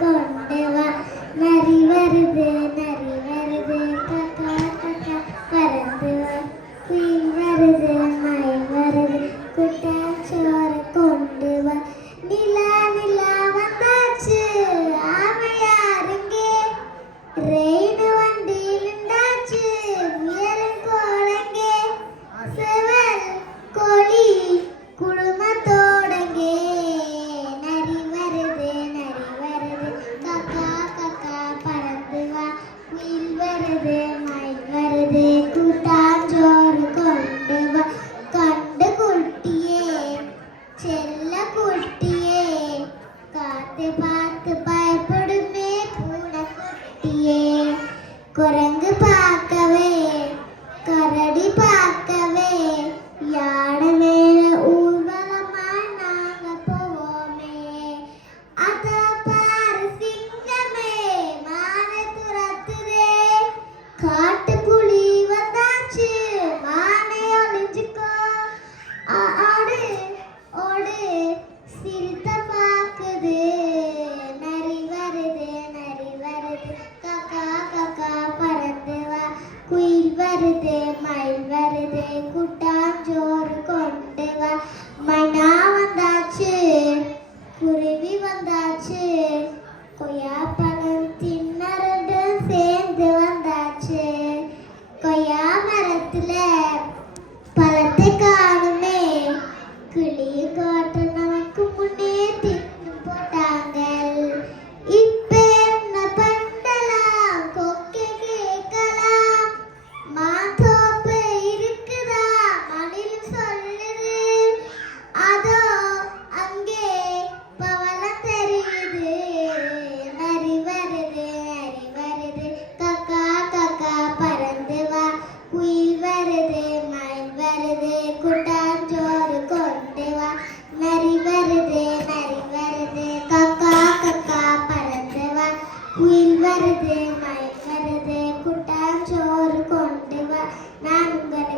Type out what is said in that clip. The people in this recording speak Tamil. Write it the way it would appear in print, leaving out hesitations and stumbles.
கொண்டு வா. நரி வருது நரி வருது கக்கா கக்கா பறந்து வா. குயில் வருது மயில் வருது குட்டாச்சோறு கொண்டு வா. நிலா நிலா வந்தாச்சு ஆமையாருங்கே. ரெயின் வண்டியில் உண்டாச்சு முயலும் கோலங்கே. செவல் கோழி குடும்பத்தோடங்கே. நரி வருது கக்கா கக்கா பறந்து வா. குயில் வருது மயில் வருது கூட்டாஞ்சோறு கொண்டு வா. கண்டு குட்டியே செல்ல குட்டியே காத்து பார்த்து பயப்படுமே பூனைக்குட்டியே. குரங்கு பார்க்கவே கரடி பார்க்கவே யானை மேல ஊர்வலமாய் நாங்க போவோமே. அத பாரு சிங்கமே மானை துரத்துதே. காட்டுப்புலி வந்தாச்சு மானை ஒளிஞ்சுக்கோ. ஆடு ஓடு சிறுத்த பாக்குது. நரி வருது கக்கா கக்கா பறந்து வா. குயில் வருது மயில் வருது கூட்டாஞ்சோறு கொண்டு வா. மைனா வந்தாச்சு குருவி வந்தாச்சு கொய்யா பழம் தின்ன ரெண்டும் சேர்ந்து வந்தாச்சு. கொய்யா மரத்துல பழத்தை காணுமே. கிளி காட்டு நமக்கு முன்னே தின்னு போட்டாங்க. இப்ப என்ன பண்ணலாம் கொக்கை கேட்கலாம். மாத்தோப்பு இருக்குதா மணில் சொல்லுது. அதோ அங்கே பவளம் தெரியுது. நரி வருது கக்கா கக்கா பறந்து வா. குயில் வருது மயில் வருது கூட்டாஞ்சோறு கொண்டு வா. நரி வருது கக்கா கக்கா பறந்து வா. குயில் வருது